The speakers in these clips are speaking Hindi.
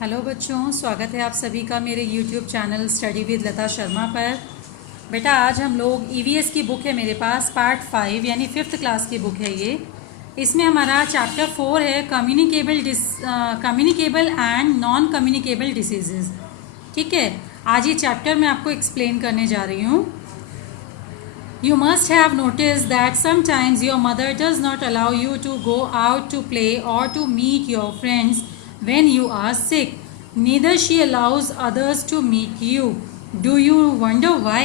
हेलो बच्चों, स्वागत है आप सभी का मेरे YouTube चैनल स्टडी विद लता शर्मा पर। बेटा आज हम लोग EVS की बुक है मेरे पास, पार्ट 5 यानी 5th क्लास की बुक है ये। इसमें हमारा चैप्टर 4 है communicable and non communicable diseases. ठीक है, आज ये चैप्टर मैं आपको एक्सप्लेन करने जा रही हूँ। You must have noticed that sometimes your mother does not allow you to go out to play or to meet your friends when you are sick. Neither she allows others to meet you. Do you wonder why?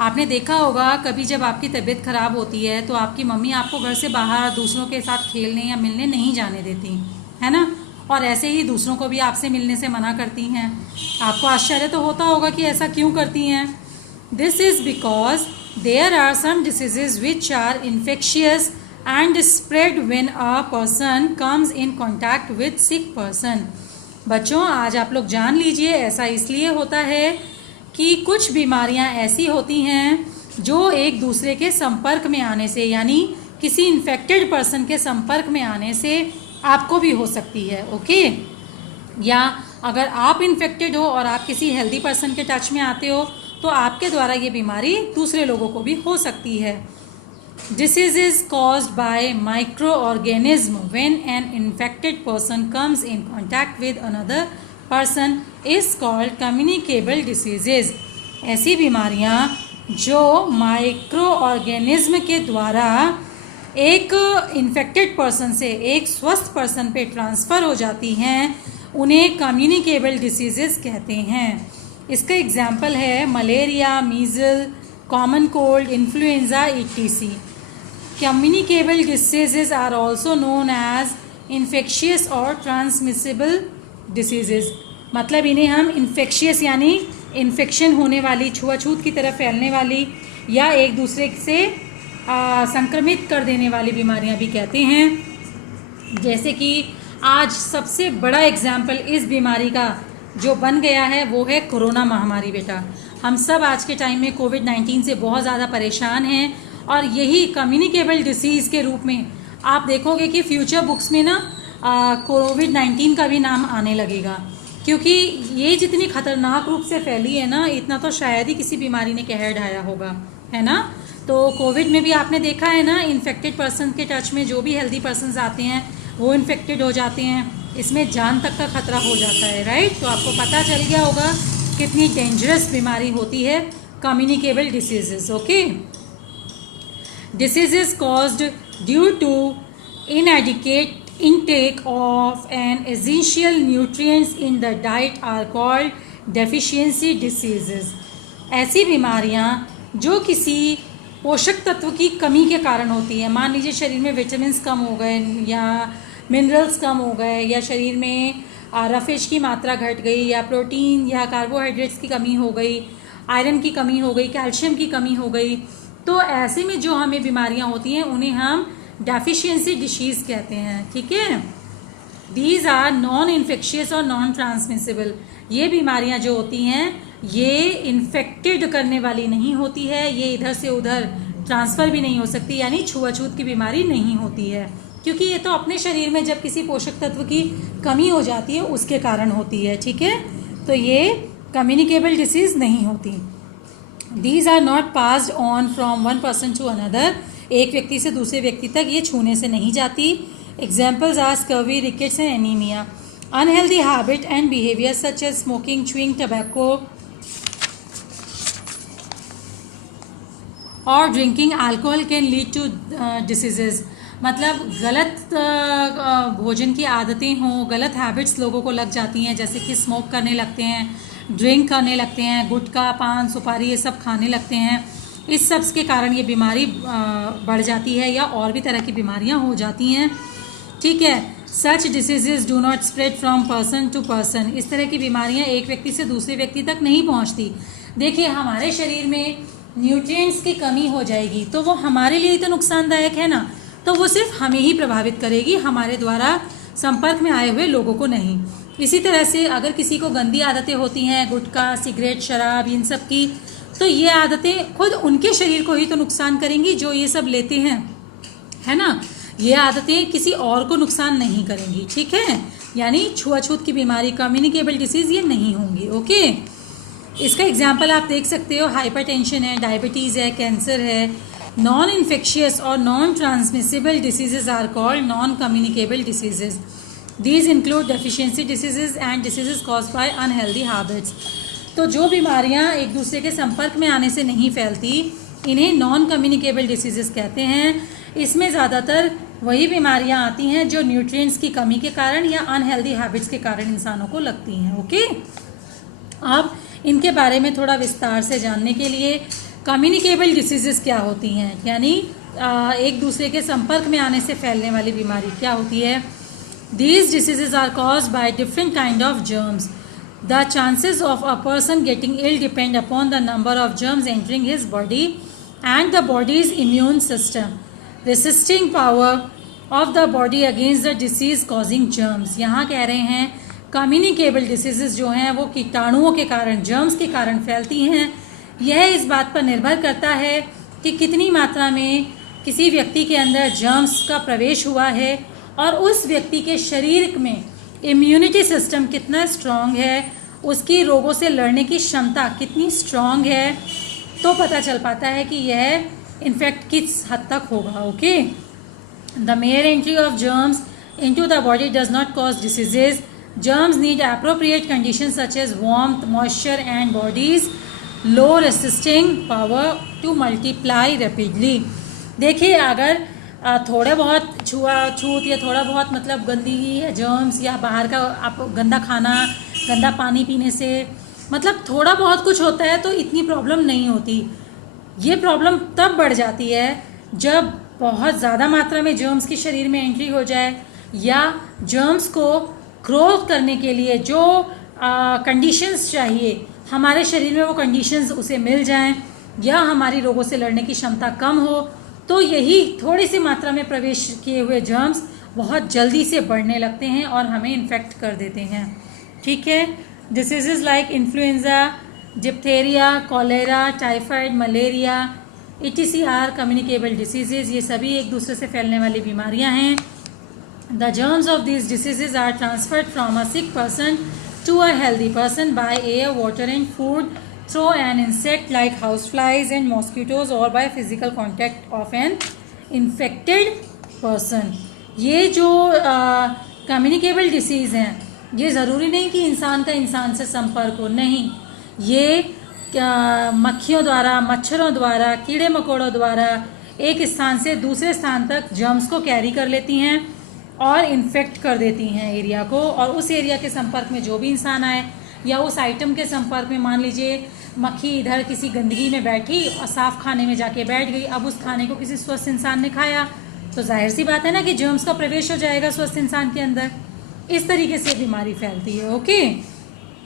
आपने देखा होगा कभी जब आपकी तबीयत खराब होती है तो आपकी मम्मी आपको घर से बाहर दूसरों के साथ खेलने या मिलने नहीं जाने देती, है ना। और ऐसे ही दूसरों को भी आपसे मिलने से मना करती हैं। आपको आश्चर्य तो होता होगा कि ऐसा क्यों करती हैं। This is because there are some diseases which are infectious and spread when a person comes in contact with sick person. बच्चों आज आप लोग जान लीजिए, ऐसा इसलिए होता है कि कुछ बीमारियां ऐसी होती हैं जो एक दूसरे के संपर्क में आने से यानी किसी इन्फेक्टेड पर्सन के संपर्क में आने से आपको भी हो सकती है। ओके, या अगर आप इन्फेक्टेड हो और आप किसी हेल्दी पर्सन के टच में आते हो तो आपके द्वारा ये बीमारी दूसरे लोगों को भी हो सकती है। Disease is caused by microorganism when an infected person comes in contact with another person is called communicable diseases. ऐसी बीमारियां जो माइक्रो ऑर्गेनिज्म के द्वारा एक इन्फेक्टेड पर्सन से एक स्वस्थ पर्सन पे ट्रांसफ़र हो जाती हैं उन्हें कम्युनिकेबल डिसीजेस कहते हैं। इसका एग्जाम्पल है malaria, measle, common cold, influenza etc. Communicable diseases are also known as infectious और ट्रांसमिसिबल डिसीजेज। मतलब इन्हें हम इन्फेक्शियस यानी इन्फेक्शन होने वाली, छुआछूत की तरह फैलने वाली या एक दूसरे से संक्रमित कर देने वाली बीमारियां भी कहते हैं। जैसे कि आज सबसे बड़ा एग्जाम्पल इस बीमारी का जो बन गया है वो है कोरोना महामारी। बेटा हम सब आज के टाइम में कोविड-19 से बहुत ज़्यादा परेशान हैं और यही कम्युनिकेबल डिसीज़ के रूप में आप देखोगे कि फ्यूचर बुक्स में ना कोविड-19 का भी नाम आने लगेगा, क्योंकि ये जितनी खतरनाक रूप से फैली है ना, इतना तो शायद ही किसी बीमारी ने कहर ढाया होगा, है ना। तो कोविड में भी आपने देखा है ना, इन्फेक्टेड पर्सन के टच में जो भी हेल्दी पर्सनस आते हैं वो इन्फेक्टेड हो जाते हैं, इसमें जान तक का खतरा हो जाता है, राइट। तो आपको पता चल गया होगा कितनी डेंजरस बीमारी होती है communicable diseases. Okay, diseases caused due to inadequate intake of an essential nutrients in the diet are called deficiency diseases. ऐसी बीमारियां जो किसी पोषक तत्व की कमी के कारण होती है, मान लीजिए शरीर में विटामिन्स कम हो गए या मिनरल्स कम हो गए या शरीर में रफेज की मात्रा घट गई या प्रोटीन या कार्बोहाइड्रेट्स की कमी हो गई, आयरन की कमी हो गई, कैल्शियम की कमी हो गई, तो ऐसे में जो हमें बीमारियां होती हैं उन्हें हम डेफिशिएंसी डिसीज कहते हैं। ठीक है, दीज आर नॉन इन्फेक्शियस और नॉन ट्रांसमिसिबल। ये बीमारियां जो होती हैं ये इन्फेक्टेड करने वाली नहीं होती है, ये इधर से उधर ट्रांसफ़र भी नहीं हो सकती, यानी छुआछूत की बीमारी नहीं होती है, क्योंकि ये तो अपने शरीर में जब किसी पोषक तत्व की कमी हो जाती है उसके कारण होती है। ठीक है, तो ये कम्युनिकेबल डिसीज नहीं होती। These are not passed on from one person to another. एक व्यक्ति से दूसरे व्यक्ति तक ये छूने से नहीं जाती। Examples are scurvy, rickets and anaemia. Unhealthy habit and behaviour such as smoking, chewing tobacco और drinking alcohol can lead to diseases. मतलब गलत भोजन की आदतें हों, गलत हैबिट्स लोगों को लग जाती हैं, जैसे कि स्मोक करने लगते हैं, ड्रिंक करने लगते हैं, गुटखा, पान, सुपारी ये सब खाने लगते हैं। इस सब के कारण ये बीमारी बढ़ जाती है या और भी तरह की बीमारियां हो जाती हैं। ठीक है, such diseases do not spread from person to person. इस तरह की बीमारियां एक व्यक्ति से दूसरे व्यक्ति तक नहीं पहुंचती। देखिए हमारे शरीर में न्यूट्रिएंट्स की कमी हो जाएगी तो वो हमारे लिए तो नुकसानदायक है ना, तो वो सिर्फ हमें ही प्रभावित करेगी, हमारे द्वारा संपर्क में आए हुए लोगों को नहीं। इसी तरह से अगर किसी को गंदी आदतें होती हैं, गुटखा, सिगरेट, शराब, इन सब की, तो ये आदतें खुद उनके शरीर को ही तो नुकसान करेंगी जो ये सब लेते हैं, है ना। ये आदतें किसी और को नुकसान नहीं करेंगी। ठीक है, यानी छुआछूत की बीमारी, कम्युनिकेबल डिसीज़ ये नहीं होंगी। ओके, इसका एग्जाम्पल आप देख सकते हो, हाइपरटेंशन है, डायबिटीज़ है, कैंसर है। नॉन इन्फेक्शियस और non transmissible diseases are called non communicable diseases. These include deficiency diseases and diseases cause by unhealthy habits. तो जो बीमारियां एक दूसरे के संपर्क में आने से नहीं फैलती, इन्हें नॉन कम्युनिकेबल डिसीजेस कहते हैं। इसमें ज़्यादातर वही बीमारियां आती हैं जो न्यूट्रिएंट्स की कमी के कारण या अनहेल्दी हैबिट्स के कारण इंसानों को लगती हैं। ओके, अब इनके बारे में थोड़ा विस्तार से जानने के लिए, कम्युनिकेबल डिसीजेस क्या होती हैं, यानी एक दूसरे के संपर्क में आने से फैलने वाली बीमारी क्या होती है। These diseases are caused by different kind of germs. The chances of a person getting ill depend upon the number of germs entering his body and the body's immune system, resisting power of the body against the disease causing germs. यहाँ कह रहे हैं कम्युनिकेबल डिसीजेज जो हैं वो कीटाणुओं के कारण, जर्म्स के कारण फैलती हैं। यह इस बात पर निर्भर करता है कि कितनी मात्रा में किसी व्यक्ति के अंदर जर्म्स का प्रवेश हुआ है और उस व्यक्ति के शरीर में इम्यूनिटी सिस्टम कितना स्ट्रॉन्ग है, उसकी रोगों से लड़ने की क्षमता कितनी स्ट्रॉन्ग है, तो पता चल पाता है कि यह इन्फेक्ट किस हद तक होगा। Okay, the mayor entry of germs into the body does not cause diseases. Germs need appropriate conditions such as warmth, moisture and body's low resisting power to multiply rapidly. देखिए, अगर थोड़े बहुत छूत या थोड़ा बहुत मतलब गंदगी या जर्म्स या बाहर का आप गंदा खाना, गंदा पानी पीने से मतलब थोड़ा बहुत कुछ होता है तो इतनी प्रॉब्लम नहीं होती। ये प्रॉब्लम तब बढ़ जाती है जब बहुत ज़्यादा मात्रा में जर्म्स की शरीर में एंट्री हो जाए या जर्म्स को ग्रोथ करने के लिए जो कंडीशंस चाहिए हमारे शरीर में वो कंडीशंस उसे मिल जाएं या हमारी रोगों से लड़ने की क्षमता कम हो, तो यही थोड़ी सी मात्रा में प्रवेश किए हुए जर्म्स बहुत जल्दी से बढ़ने लगते हैं और हमें इन्फेक्ट कर देते हैं। ठीक है, diseases like influenza, diphtheria, cholera, typhoid, malaria etc are communicable diseases. ये सभी एक दूसरे से फैलने वाली बीमारियां हैं। The germs of these diseases are transferred from a sick person to a healthy person by air, water and food, through an insect like houseflies and mosquitoes or by physical contact of an infected person. ये जो कम्युनिकेबल डिसीज़ हैं, ये ज़रूरी नहीं कि इंसान का इंसान से संपर्क हो, नहीं, ये मक्खियों द्वारा, मच्छरों द्वारा, कीड़े मकोड़ों द्वारा एक स्थान से दूसरे स्थान तक जर्म्स को कैरी कर लेती हैं और इन्फेक्ट कर देती हैं एरिया को। और उस एरिया के संपर्क में जो भी इंसान आए या उस आइटम के संपर्क में, मान लीजिए मक्खी इधर किसी गंदगी में बैठी और साफ़ खाने में जाके बैठ गई, अब उस खाने को किसी स्वस्थ इंसान ने खाया तो जाहिर सी बात है ना कि जर्म्स का प्रवेश हो जाएगा स्वस्थ इंसान के अंदर। इस तरीके से बीमारी फैलती है। ओके,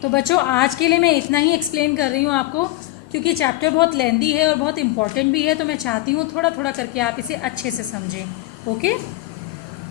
तो बच्चों आज के लिए मैं इतना ही एक्सप्लेन कर रही हूँ आपको, क्योंकि चैप्टर बहुत लेंदी है और बहुत इंपॉर्टेंट भी है, तो मैं चाहती हूँ थोड़ा थोड़ा करके आप इसे अच्छे से समझें। ओके।